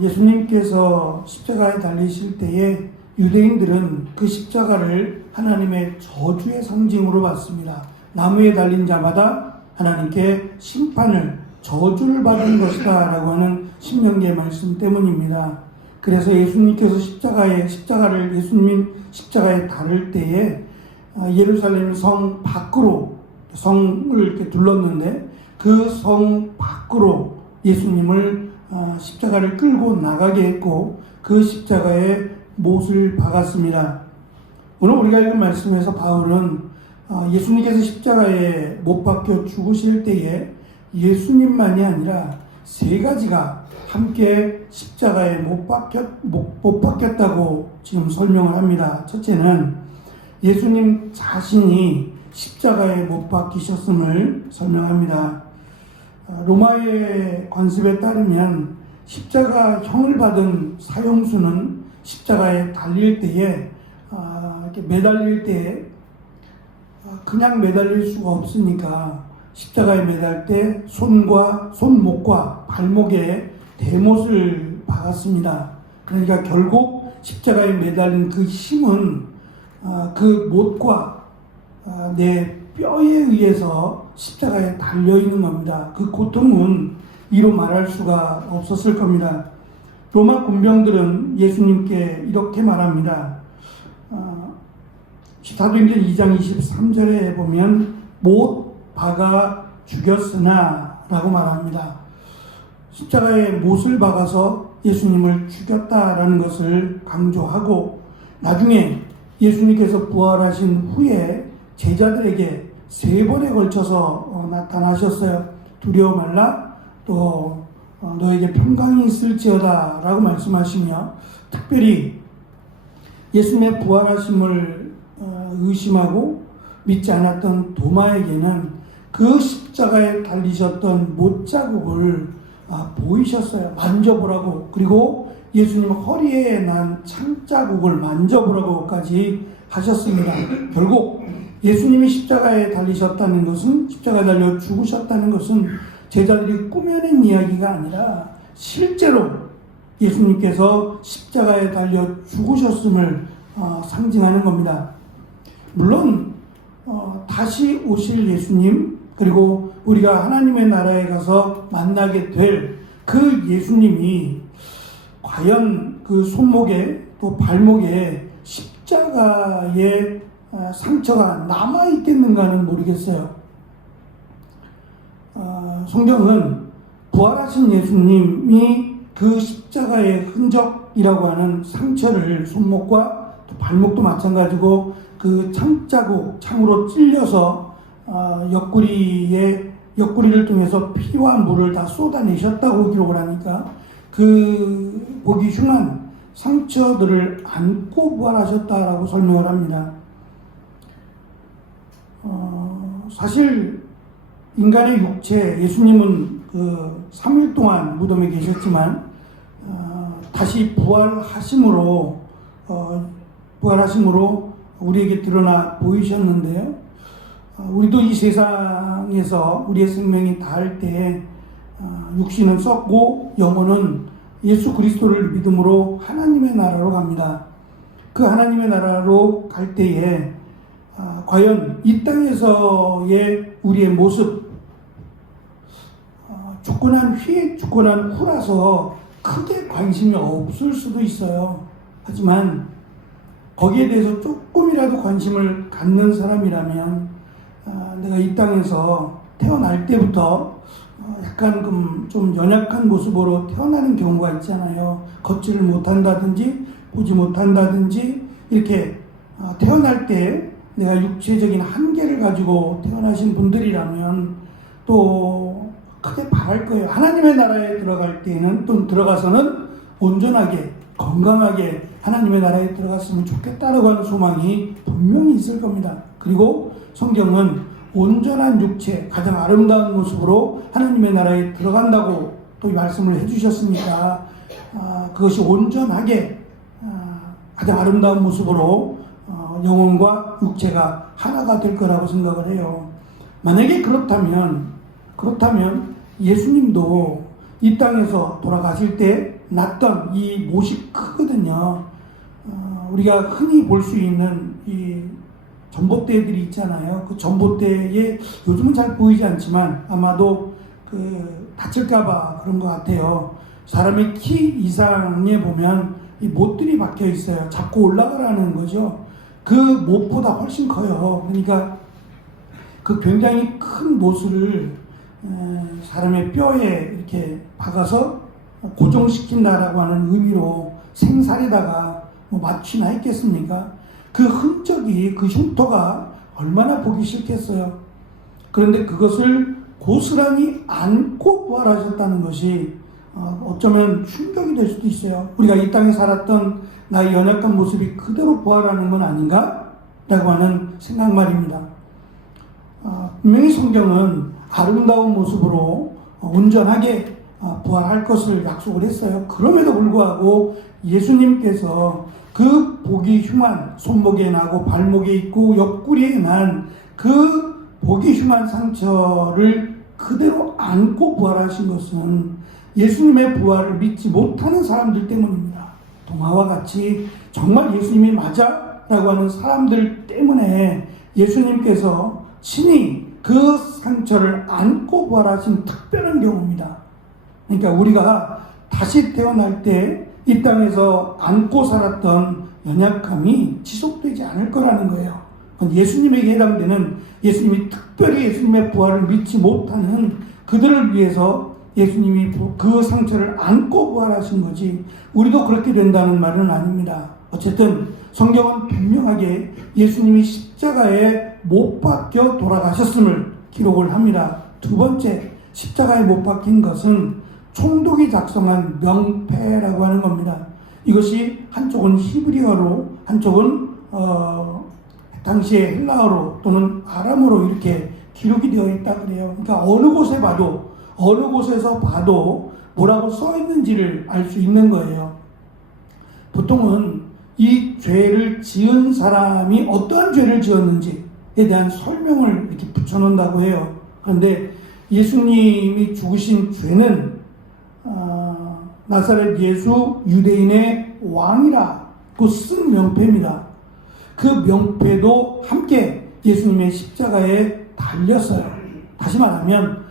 예수님께서 십자가에 달리실 때에 유대인들은 그 십자가를 하나님의 저주의 상징으로 봤습니다. 나무에 달린 자마다 하나님께 심판을, 저주를 받은 것이다 라고 하는 신명기의 말씀 때문입니다. 그래서 예수님께서 예수님이 십자가에 달을 때에 예루살렘 성 밖으로, 성을 이렇게 둘렀는데 그 성 밖으로 예수님을 십자가를 끌고 나가게 했고 그 십자가에 못을 박았습니다. 오늘 우리가 읽은 말씀에서 바울은 예수님께서 십자가에 못 박혀 죽으실 때에 예수님만이 아니라 세 가지가 함께 십자가에 못 박혔다고 지금 설명을 합니다. 첫째는 예수님 자신이 십자가에 못 박히셨음을 설명합니다. 로마의 관습에 따르면 십자가형을 받은 사형수는 십자가에 달릴 때에 이렇게 매달릴 때에 그냥 매달릴 수가 없으니까 십자가에 매달 때 손목과 발목에 대못을 박았습니다. 그러니까 결국 십자가에 매달린 그 힘은 그 못과 내 뼈에 의해서 십자가에 달려있는 겁니다. 그 고통은 이로 말할 수가 없었을 겁니다. 로마 군병들은 예수님께 이렇게 말합니다. 사도행전 2장 23절에 보면 못 박아 죽였으나 라고 말합니다. 십자가에 못을 박아서 예수님을 죽였다라는 것을 강조하고 나중에 예수님께서 부활하신 후에 제자들에게 3번에 걸쳐서 나타나셨어요. 두려워 말라, 또 너에게 평강이 있을지어다 라고 말씀하시며 특별히 예수님의 부활하심을 의심하고 믿지 않았던 도마에게는 그 십자가에 달리셨던 못자국을 보이셨어요. 만져보라고. 그리고 예수님 허리에 난 창자국을 만져보라고까지 하셨습니다. 결국 예수님이 십자가에 달리셨다는 것은, 십자가에 달려 죽으셨다는 것은 제자들이 꾸며낸 이야기가 아니라 실제로 예수님께서 십자가에 달려 죽으셨음을 상징하는 겁니다. 물론 다시 오실 예수님, 그리고 우리가 하나님의 나라에 가서 만나게 될 그 예수님이 과연 그 손목에 또 발목에 십자가의 상처가 남아있겠는가는 모르겠어요. 성경은 부활하신 예수님이 그 십자가의 흔적이라고 하는 상처를, 손목과 또 발목도 마찬가지고 그 창으로 찔려서 옆구리를 통해서 피와 물을 다 쏟아내셨다고 기록을 하니까 그 보기 흉한 상처들을 안고 부활하셨다라고 설명을 합니다. 사실 인간의 육체, 예수님은 그 3일 동안 무덤에 계셨지만 다시 부활하심으로 우리에게 드러나 보이셨는데요. 우리도 이 세상에서 우리의 생명이 닿을 때 육신은 썩고 영혼은 예수 그리스도를 믿음으로 하나님의 나라로 갑니다. 그 하나님의 나라로 갈 때에 과연 이 땅에서의 우리의 모습, 죽고 난 후라서 크게 관심이 없을 수도 있어요. 하지만 거기에 대해서 조금이라도 관심을 갖는 사람이라면 내가 이 땅에서 태어날 때부터 약간 좀 연약한 모습으로 태어나는 경우가 있잖아요. 걷지를 못한다든지 보지 못한다든지 이렇게 태어날 때 내가 육체적인 한계를 가지고 태어나신 분들이라면 또 크게 바랄 거예요. 하나님의 나라에 들어갈 때는 또 들어가서는 온전하게 건강하게 하나님의 나라에 들어갔으면 좋겠다라고 하는 소망이 분명히 있을 겁니다. 그리고 성경은 온전한 육체, 가장 아름다운 모습으로 하나님의 나라에 들어간다고 또 말씀을 해주셨으니까 그것이 온전하게 가장 아름다운 모습으로 영혼과 육체가 하나가 될 거라고 생각을 해요. 만약에 그렇다면 예수님도 이 땅에서 돌아가실 때 났던 이 못이 크거든요. 우리가 흔히 볼 수 있는 이 전봇대들이 있잖아요. 그 전봇대에 요즘은 잘 보이지 않지만 아마도 다칠까봐 그런 것 같아요. 사람의 키 이상에 보면 이 못들이 박혀 있어요. 잡고 올라가라는 거죠. 그 못보다 훨씬 커요. 그러니까 그 굉장히 큰 못을 사람의 뼈에 이렇게 박아서 고정시킨다라고 하는 의미로 생살에다가 맞추나 했겠습니까? 그 흔적이, 그 흉터가 얼마나 보기 싫겠어요. 그런데 그것을 고스란히 안고 부활하셨다는 것이 어쩌면 충격이 될 수도 있어요. 우리가 이 땅에 살았던 나의 연약한 모습이 그대로 부활하는 건 아닌가? 라고 하는 생각 말입니다. 분명히 성경은 아름다운 모습으로 온전하게 부활할 것을 약속을 했어요. 그럼에도 불구하고 예수님께서 그 보기 흉한 손목에 나고 발목에 있고 옆구리에 난 그 보기 흉한 상처를 그대로 안고 부활하신 것은 예수님의 부활을 믿지 못하는 사람들 때문입니다. 동화와 같이 정말 예수님이 맞아? 라고 하는 사람들 때문에 예수님께서 친히 그 상처를 안고 부활하신 특별한 경우입니다. 그러니까 우리가 다시 태어날 때 이 땅에서 안고 살았던 연약함이 지속되지 않을 거라는 거예요. 예수님에게 해당되는, 예수님이 특별히 예수님의 부활을 믿지 못하는 그들을 위해서 예수님이 그 상처를 안고 부활하신 거지, 우리도 그렇게 된다는 말은 아닙니다. 어쨌든 성경은 분명하게 예수님이 십자가에 못 박혀 돌아가셨음을 기록을 합니다. 두 번째, 십자가에 못 박힌 것은 총독이 작성한 명패라고 하는 겁니다. 이것이 한쪽은 히브리어로, 한쪽은 당시에 헬라어로 또는 아람어로 이렇게 기록이 되어 있다 그래요. 그러니까 어느 곳에서 봐도 뭐라고 써 있는지를 알 수 있는 거예요. 보통은 이 죄를 지은 사람이 어떠한 죄를 지었는지에 대한 설명을 이렇게 붙여놓는다고 해요. 그런데 예수님이 죽으신 죄는 나사렛 예수 유대인의 왕이라고 쓴 명패입니다. 그 명패도 함께 예수님의 십자가에 달렸어요. 다시 말하면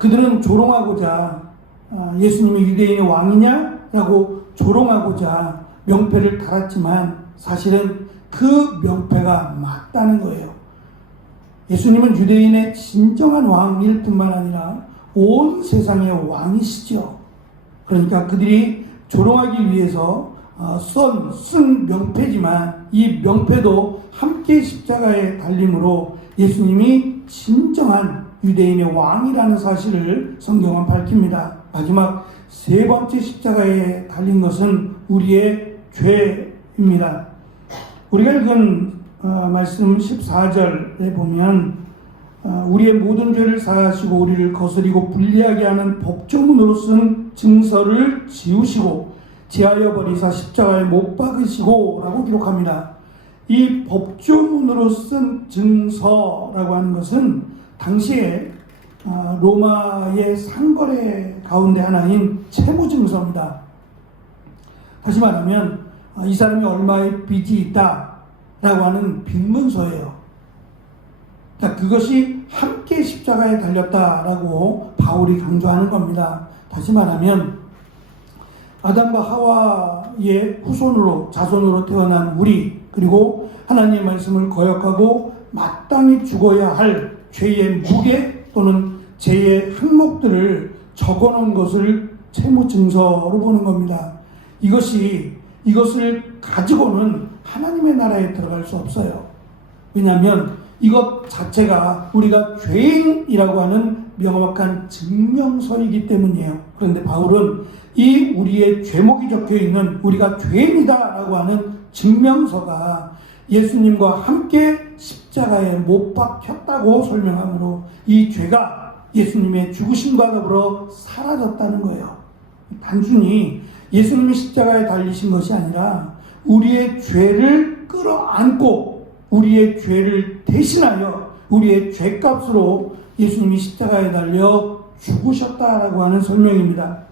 그들은 조롱하고자 예수님이 유대인의 왕이냐라고 조롱하고자 명패를 달았지만 사실은 그 명패가 맞다는 거예요. 예수님은 유대인의 진정한 왕일 뿐만 아니라 온 세상의 왕이시죠. 그러니까 그들이 조롱하기 위해서 쓴 명패지만 이 명패도 함께 십자가에 달림으로 예수님이 진정한 유대인의 왕이라는 사실을 성경은 밝힙니다. 마지막 세 번째 십자가에 달린 것은 우리의 죄입니다. 우리가 읽은 말씀 14절에 보면 우리의 모든 죄를 사하시고 우리를 거스리고 불리하게 하는 법조문으로 쓴 증서를 지우시고 제하여 버리사 십자가에 못 박으시고 라고 기록합니다. 이 법조문으로 쓴 증서라고 하는 것은 당시에 로마의 상거래 가운데 하나인 채무증서입니다. 다시 말하면 이 사람이 얼마의 빚이 있다 라고 하는 빚문서예요. 그것이 함께 십자가에 달렸다라고 바울이 강조하는 겁니다. 다시 말하면 아담과 하와의 후손으로, 자손으로 태어난 우리, 그리고 하나님의 말씀을 거역하고 마땅히 죽어야 할 죄의 무게 또는 죄의 항목들을 적어놓은 것을 채무증서로 보는 겁니다. 이것을 가지고는 하나님의 나라에 들어갈 수 없어요. 왜냐하면 이것 자체가 우리가 죄인이라고 하는 명확한 증명서이기 때문이에요. 그런데 바울은 이 우리의 죄목이 적혀있는 우리가 죄인이다라고 하는 증명서가 예수님과 함께 십자가에 못 박혔다고 설명하므로 이 죄가 예수님의 죽으심과 더불어 사라졌다는 거예요. 단순히 예수님이 십자가에 달리신 것이 아니라 우리의 죄를 끌어안고 우리의 죄를 대신하여 우리의 죄값으로 예수님이 십자가에 달려 죽으셨다라고 하는 설명입니다.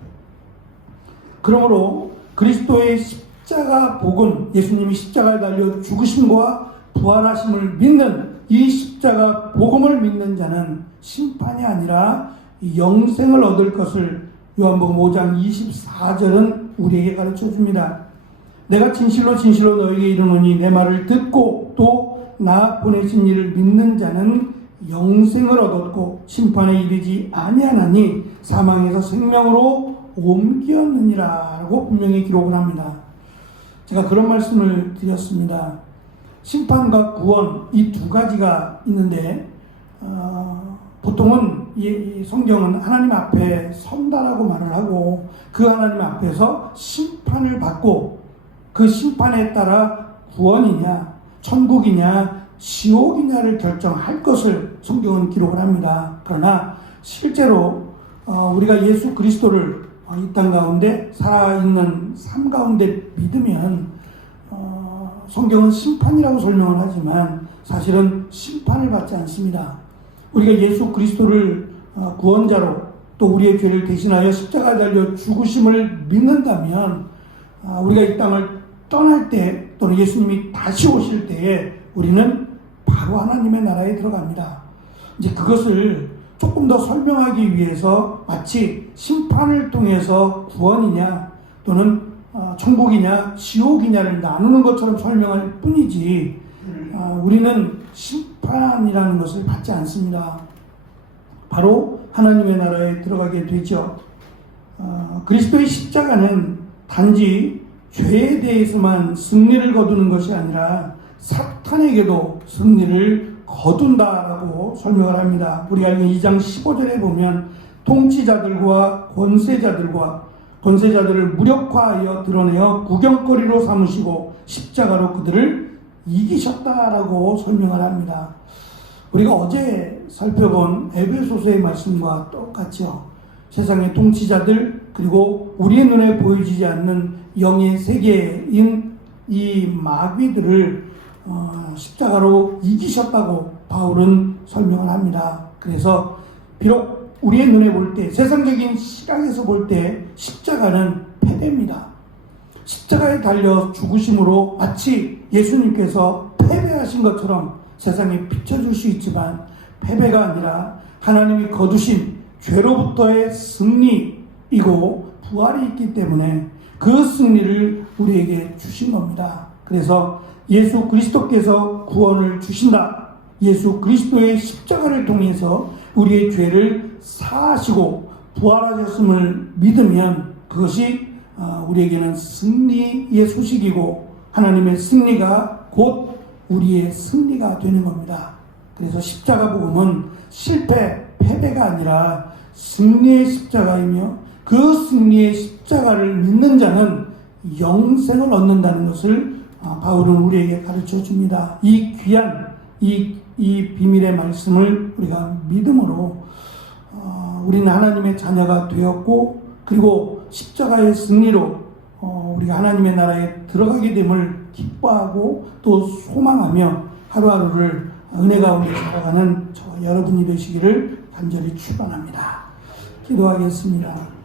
그러므로 그리스도의 십자가 복음, 예수님이 십자가에 달려 죽으심과 부활하심을 믿는 이 십자가 복음을 믿는 자는 심판이 아니라 영생을 얻을 것을 요한복음 5장 24절은 우리에게 가르쳐 줍니다. 내가 진실로 진실로 너에게 이르노니 내 말을 듣고 또 나 보내신 이를 믿는 자는 영생을 얻었고 심판에 이르지 아니하나니 사망에서 생명으로 옮기었느니라 라고 분명히 기록을 합니다. 제가 그런 말씀을 드렸습니다. 심판과 구원 이 두 가지가 있는데 보통은 이 성경은 하나님 앞에 선다라고 말을 하고 그 하나님 앞에서 심판을 받고 그 심판에 따라 구원이냐 천국이냐 지옥이냐를 결정할 것을 성경은 기록을 합니다. 그러나 실제로 우리가 예수 그리스도를 이 땅 가운데 살아있는 삶 가운데 믿으면 성경은 심판이라고 설명을 하지만 사실은 심판을 받지 않습니다. 우리가 예수 그리스도를 구원자로 또 우리의 죄를 대신하여 십자가에 달려 죽으심을 믿는다면 우리가 이 땅을 떠날 때 또는 예수님이 다시 오실 때에 우리는 바로 하나님의 나라에 들어갑니다. 이제 그것을 조금 더 설명하기 위해서 마치 심판을 통해서 구원이냐 또는 천국이냐 지옥이냐를 나누는 것처럼 설명할 뿐이지 우리는 심판이라는 것을 받지 않습니다. 바로 하나님의 나라에 들어가게 되죠. 그리스도의 십자가는 단지 죄에 대해서만 승리를 거두는 것이 아니라 사탄에게도 승리를 거둔다라고 설명을 합니다. 우리가 2장 15절에 보면 통치자들과 권세자들을 무력화하여 드러내어 구경거리로 삼으시고 십자가로 그들을 이기셨다라고 설명을 합니다. 우리가 어제 살펴본 에베소서의 말씀과 똑같죠. 세상의 통치자들 그리고 우리의 눈에 보여지지 않는 영의 세계인 이 마귀들을 십자가로 이기셨다고 바울은 설명을 합니다. 그래서 비록 우리의 눈에 볼 때 세상적인 시각에서 볼 때 십자가는 패배입니다. 십자가에 달려 죽으심으로 마치 예수님께서 패배하신 것처럼 세상에 비춰줄 수 있지만 패배가 아니라 하나님이 거두신 죄로부터의 승리이고 부활이 있기 때문에 그 승리를 우리에게 주신 겁니다. 그래서 예수 그리스도께서 구원을 주신다. 예수 그리스도의 십자가를 통해서 우리의 죄를 사하시고 부활하셨음을 믿으면 그것이 우리에게는 승리의 소식이고 하나님의 승리가 곧 우리의 승리가 되는 겁니다. 그래서 십자가 복음은 실패, 패배가 아니라 승리의 십자가이며 그 승리의 십자가를 믿는 자는 영생을 얻는다는 것을 바울은 우리에게 가르쳐 줍니다. 이 귀한 이 비밀의 말씀을 우리가 믿음으로 우리는 하나님의 자녀가 되었고 그리고 십자가의 승리로 우리가 하나님의 나라에 들어가게 됨을 기뻐하고 또 소망하며 하루하루를 은혜 가운데 살아가는 저와 여러분이 되시기를 간절히 축원합니다. 기도하겠습니다.